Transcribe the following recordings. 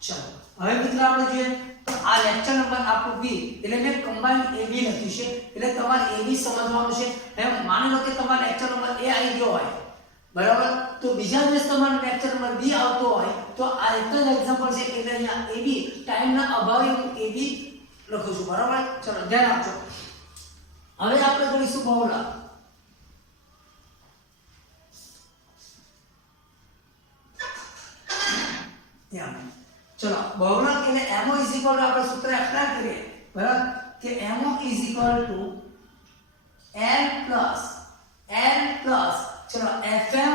ચલો હવે મિત્રો આપણે જોઈએ તો આ લેક્ચર નંબર આપણો 20 એટલે મેં કમ્બાઈન AB લખ્યું છે એટલે તમારે AB સમજવાનું છે. હવે માની લો કે તમારો લેક્ચર નંબર A આવી ગયો હોય બરાબર, તો બીજા દિવસ તમારો લેક્ચર નંબર B આવતો હોય તો આ એક જ એક્ઝામ્પલ છે એટલે અહીંયા AB ટાઈમના અભાવે હું AB લખું છું બરાબર. ચલો ધ્યાન આપજો. હવે આપણે કરીશું બહુલક. ચલો બહુલક એટલે MO આપણે સૂત્ર એપ્લાય કરીએ બરાબર કે MO N પ્લસ ચલો FM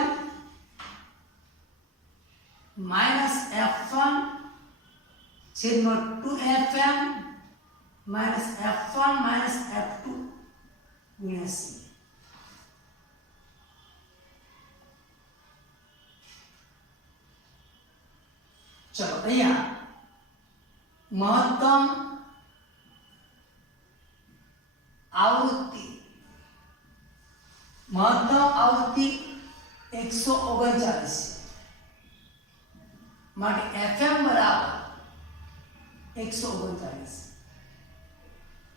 minus F1 છેદનો 2FM minus F1 minus F2 ગુણ્યા C. चलो અહીંયા મહત્તમ આવૃત્તિ 139 માટે FM બરાબર 139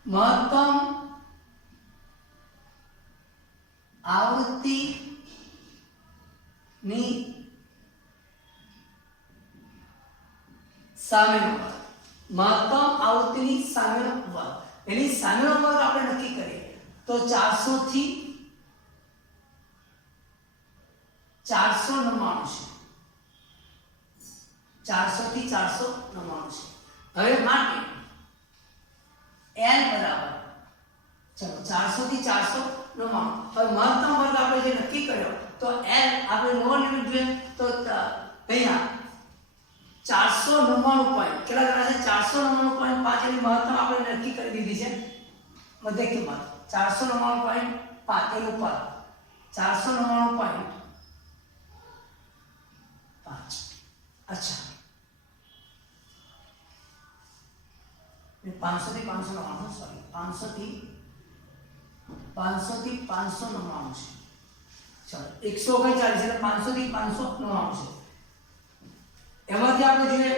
મહત્તમ આવૃત્તિ ની સામેનો વર્ગ, મહત્તમ આવૃત્તિની સામેનો વર્ગ. એની સામેનો વર્ગ આપણે નક્કી કરીએ તો 400 થી 499 છે. 400 થી 499 છે. હવે માટે L બરાબર ચલો 400 થી 499. હવે મહત્તમ વર્ગ આપણે જે નક્કી કર્યો તો L આપણે લોઅર લિમિટ જોઈએ તો અહીંયા 499 પોઈન્ટ કેટલા ગણા છે 499.5 એની મહત્તમ આપણે નક્કી કરી દીધી છે મધ્ય કિંમત 499.5 એની ઉપર 499.5. અચ્છા એ 500 થી 599 સોરી 500 થી 599 છે. ચલો 139 એટલે 500 થી 599 છે. એમાંથી આપણે જોઈએ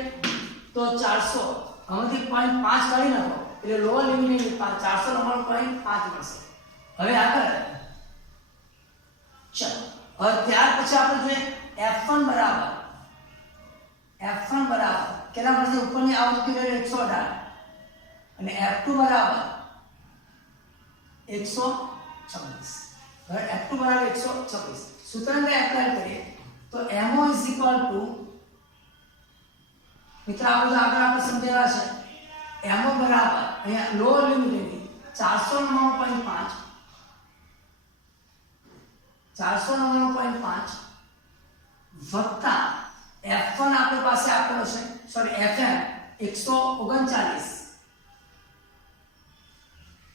તો 400 આમાંથી 0.5 કાઢી નાખો એટલે લોઅર લિમિટ 499.5 મળશે. હવે આગળ ચલો હવે ત્યાર પછી આપણે જોઈએ F1 બરાબર કેટલા મળશે ઉપરની આવૃત્તિ રેટ 118 અને F2 બરાબર 126. હવે F2 બરાબર 126 સૂત્રને એપ્લાય કરીએ તો MO મિત્ર આપણે આગળ સમજેલા છે MO બરાબર અહીંયા લોઅર લિમિટ 499.5 વત્તા F1 આપણી પાસે આપેલો છે સોરી FM 139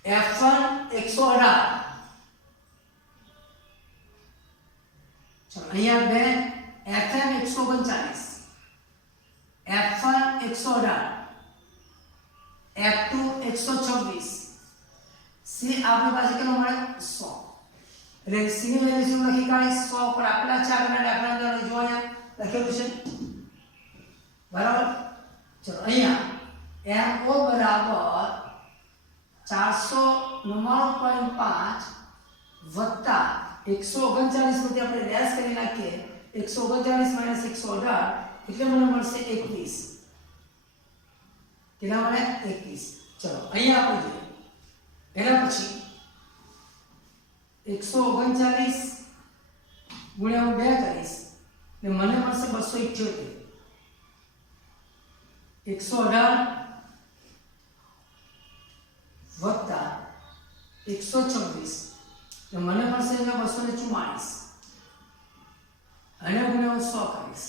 F1 118 ચલો અહીંયા બે FM 139 F1 118 F2 126 C આપણી પાસે કેટલો મળે 100 એટલે C ની વેલ્યુ શું લખી કાઢી 100 પર આપેલા છે આગળના દાખલા અંદર જો અહીંયા લખેલું છે બરાબર. ચલો અહીંયા MO બરાબર 499.5 વત્તા 139 માંથી આપણે લેસ કરી નાખીએ 139 માઈનસ 118 એટલે મને મળશે 21. કેટલા મળે 21. ચલો અહીંયા આપણે જોઈએ એના પછી 139 ગુણ્યા હું 2 કરીશ ને મને મળશે 278. 118 વત્તા 126 ને મને મળશે 244 અને ગુણ્યા 100 કરીશ.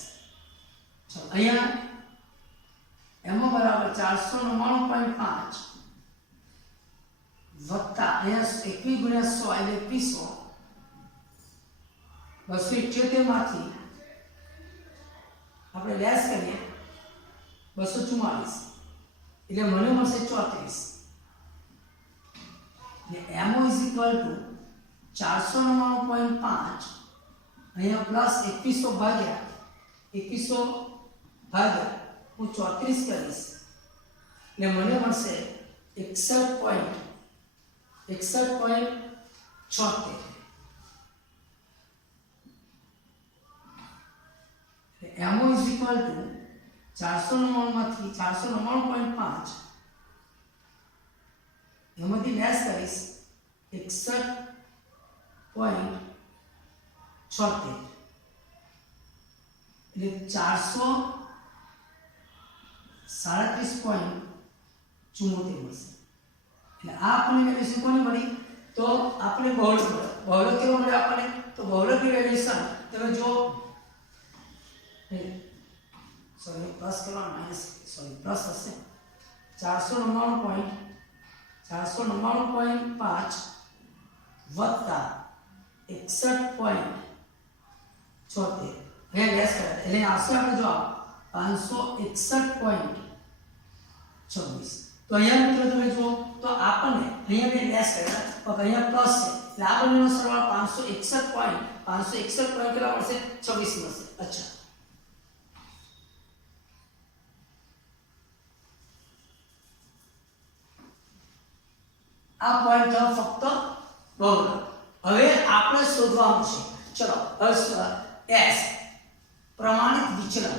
ચલો અહીંયા MO બરાબર 499.5 વત્તા અહીંયા 21 ગુણ્યા 100 એટલે 2100 278 માંથી આપણે લેસ કરીએ 244 એટલે મને મળશે 34. ને MO 499.5 અહીંયા પ્લસ 2100 ભાગ્યા 2100 ભાગ્યા હું 34 કરીશ એટલે મને મળશે 61.76. MO is equal to 499 માંથી 499.5 એમાંથી લેસ કરીશ 61.76 એટલે 437.74 મળશે. એટલે આ આપણને વેલ્યુએશન કોની મળી? તો આપણે બહુલક કેવો મળે આપણને? તો બહુલકની વેલ્યુએશન તમે જો સોરી પ્લસ કરવા માઈનસ સોરી પ્લસ હશે 499.5 વત્તા 61.76 એ લેસ કરે એટલે આવશે આપણે જો 561.26. તો અહીંયા મિત્રો તમે જુઓ તો આપણને અહીંયા મેં લેસ કર્યા તો અહીંયા પ્લસ છે એટલે આ બંનેનો સરવાળો 561 કેટલા મળશે? 26 મળશે. અચ્છા, આ પોઈન્ટ ફક્ત બહુલક. હવે આપણે શોધવાનું છે. ચલો S પ્રમાણિત વિચલન.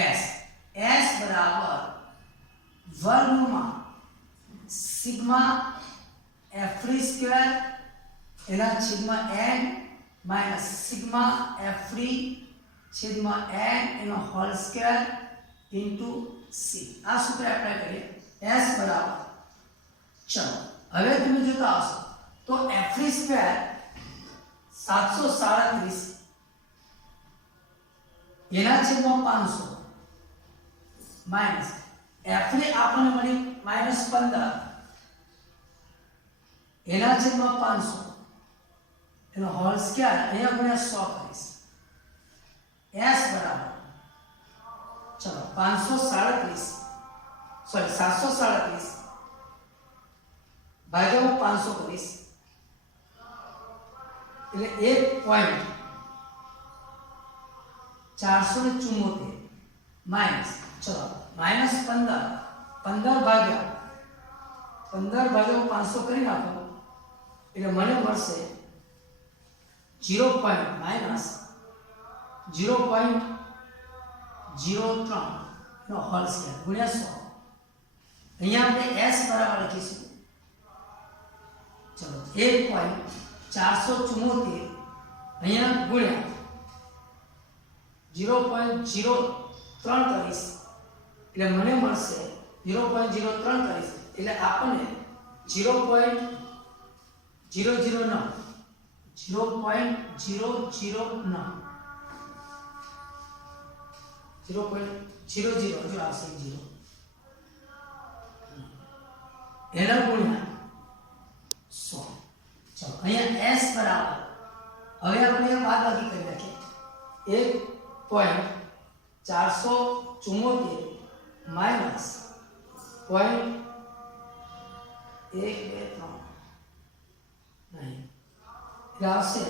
S બરાબર વર્ગમૂળમાં સિગ્મા f3 સ્ક્વેર એના છેદમાં n માઈનસ સિગ્મા f3 છેદમાં n એનો હોલ સ્ક્વેર ઇન્ટુ c. આ સૂત્ર એપ્લાય કરીએ. S બરાબર ચલો હવે તમે જોતા હશો તો f3 સ્ક્વેર 737 એના છેદમાં 500 માઈનસ f3 આપણને મળી -15 એના છેદમાં 500 એનો હોલ સ્ક્વેર અહીંયા ગુણ્યા 100 કરીશ. S બરાબર ચલો 737 ભાગ્યા 500 કરીશ એટલે 1.474 માઈનસ ચલો -15 ભાગ્યા 500 કરી નાખો એટલે મને મળશે 0.03 નો હોલ સ્ક્વેર ગુણ્યા 100. અહીંયા આપણે S બરાબર લખીશું ચલો 1.474 અહીંયા ગુણ્યા 0.03 કરીશ એટલે મને મળશે 0.03 કરીશ એટલે આપણને 0.009 જો આવશે 0 એના ગુણ્યા 100. ચલો અહીંયા S બરાબર હવે આપણે બાદબાકી કરી નાખીએ 1.474 માઈનસ 0.123 નહીં એટલે આવશે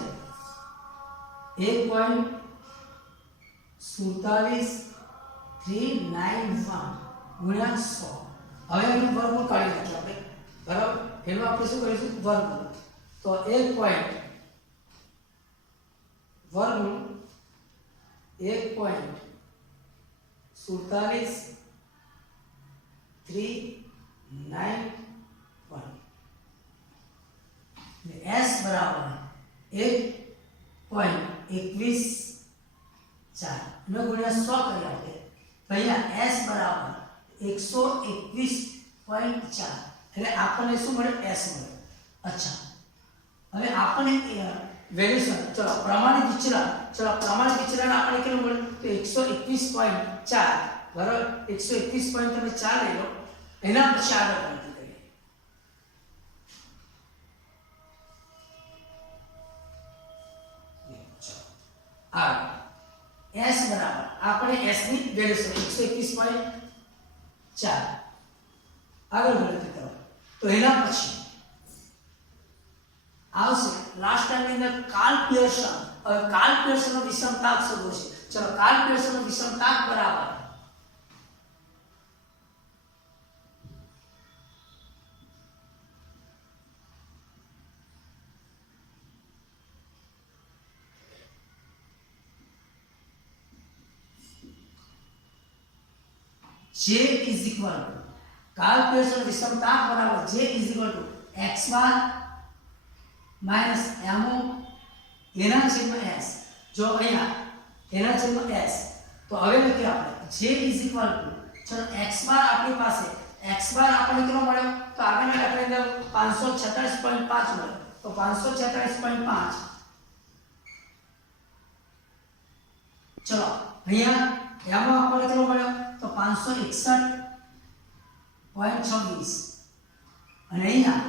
1.47391 ગુણ્યા 100. હવે એનું વર્ગમૂળ કાઢી નાખીએ આપણે બરાબર. એનું આપણે શું કરીશું? વર્ગમૂળ. તો 1.47391 S બરાબર 1.214 નો ગુણ્યા 100 કરી આપણે તો અહીંયા S બરાબર 121.4 એટલે આપણને શું મળે? S મળે. અચ્છા, હવે આપણને વેલ્યુએશન પ્રમાણિત વિચલન આપણે કેટલું મળે? તો 121.4 બરાબર 121 પોઈન્ટ તમે 4 લઈ લો એના પછી આગળ ગણતરી કરીએ. S બરાબર આપણે S ની વેલ્યુએશન 121.4 આગળ ગણતરી કરો તો એના પછી આવશે લાસ્ટ ટાઈમ ની અંદર કાર્લ પિયર્સન. હવે કાર્લ પિયર્સન નો વિષમતાક શોધવો છે. ચલો કાર્લ પિયર્સન નો વિષમતાક બરાબર J is equal to Karl Pearson विषमताक बराबर J is equal to x bar minus mo એના છેદમાં s. જો અહીંયા એના છેદમાં s તો હવે લખીએ આપણે J is equal to ચલો x bar આપણી પાસે x bar આપણને કેટલો મળ્યો તો આગળના દાખલાની અંદર 546.5 મળ્યો તો 546.5 ચલો અહીંયા એમાં આપણને કેટલો મળ્યો તો 561.26 અને અહીંયા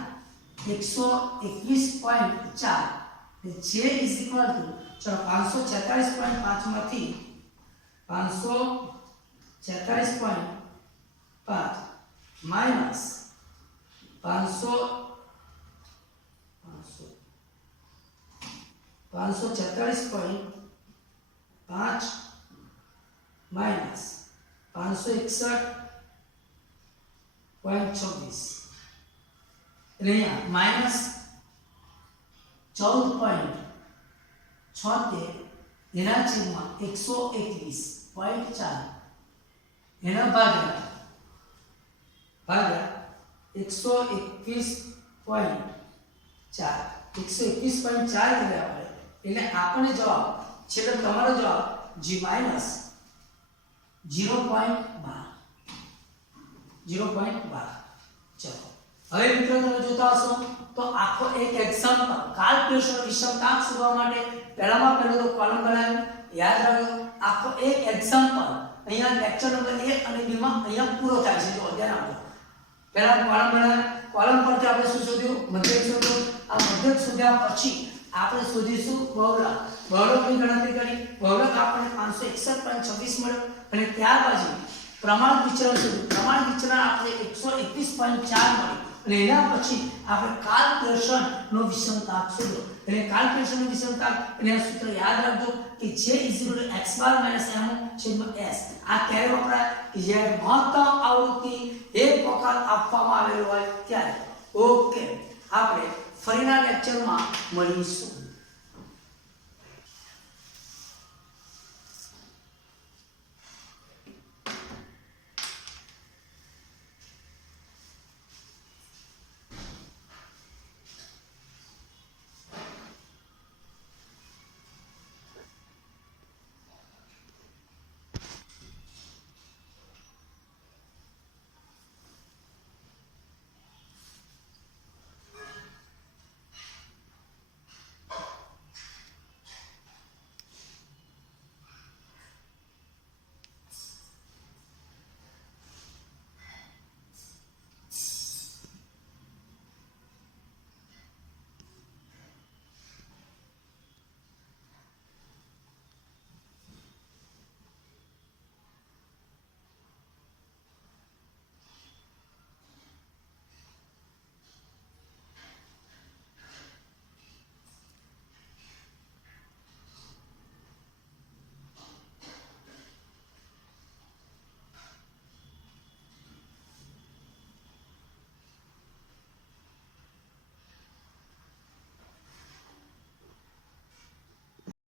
121.4 J is equal to ચલો 546.5 માંથી 546.5 માઈનસ 546.5 માઈનસ 561.26 એટલે અહીંયા માઈનસ 14.76 એના છેદમાં 121.4 એના ભાગ્યા 121.4 121.4 એટલે આપણને જવાબ છેલ્લે તમારો જવાબ G માઈનસ 0.12 ચલો હવે મિત્રો તમે જોતા હશો તો આખો એક એક્ઝામ્પલ કાર્લ પિયર્સન વિષમતાક શોધવા માટે પહેલામાં પહેલો તો કોલમ બનાવ્યો યાદ રાખજો આખો એક એક્ઝામ્પલ અહીંયા લેક્ચર નંબર 1 અને 2 માં અહીંયા પૂરો થાય છે. જો ધ્યાન આપજો પહેલા કોલમ બનાવ્યો કોલમ પરથી આપણે શું શોધ્યું મધ્યક શોધ્યું આ મધ્યક શોધ્યા પછી આપણે શોધીશું બહુલક બહુલકની ગણતરી કરી બહુલક આપણને 561.26 મળ્યો અને ત્યાર પછી પ્રમાણ વિચલન શોધ્યું પ્રમાણ વિચલન આપણે 121.4 મળ્યું અને એના પછી આપણે કાર્લ પિયર્સન નો વિષમતાક શોધ્યો એટલે કાર્લ પિયર્સન નો વિષમતાક એટલે આ સૂત્ર યાદ રાખજો કે J x bar - mo છેદમાં s આ ક્યારે વપરાય જ્યારે મહત્તમ આવૃત્તિ એક વખત આપવામાં આવેલો હોય ત્યારે. ઓકે આપણે ફરીના લેક્ચરમાં મળીશું.